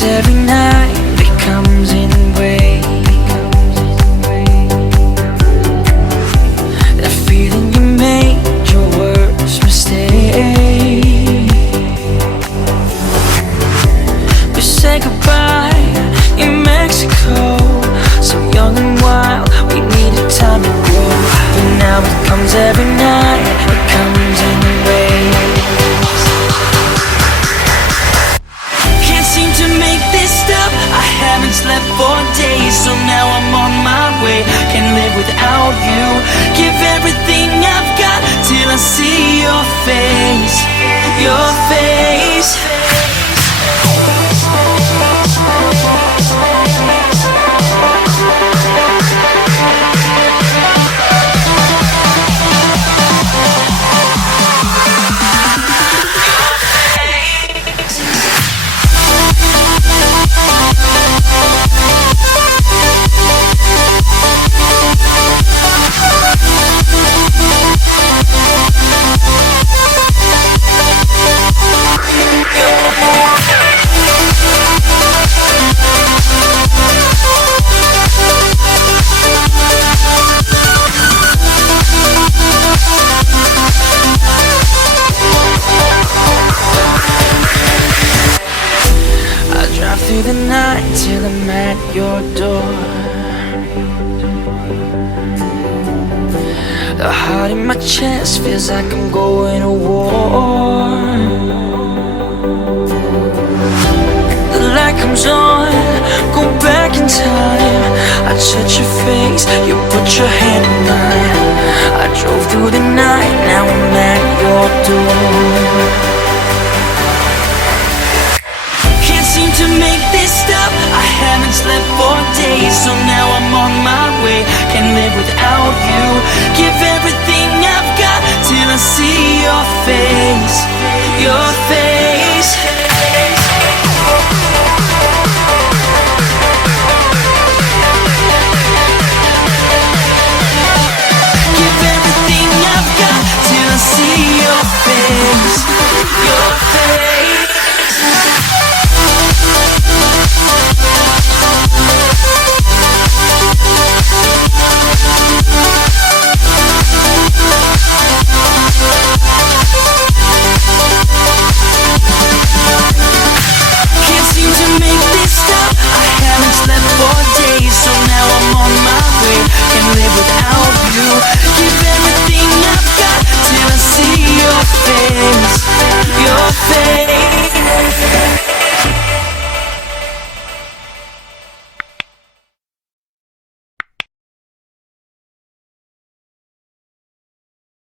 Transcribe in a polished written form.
comes every night, it comes in waves. That feeling you made your worst mistake. We said goodbye in Mexico, so young and wild, we needed time to grow. But now it comes every night, it comes in waves. Can't seem to make this stop, I haven't slept for days, so now I'm on my way. Can't live without you, give everything I've got till I see your face, your face. Through the night till I'm at your door. The heart in my chest feels like I'm going to war. The light comes on, go back in time. I touch your face, you put your hand in mine. I drove through the night, now I'm at your door. To make this stop, I haven't slept for days, so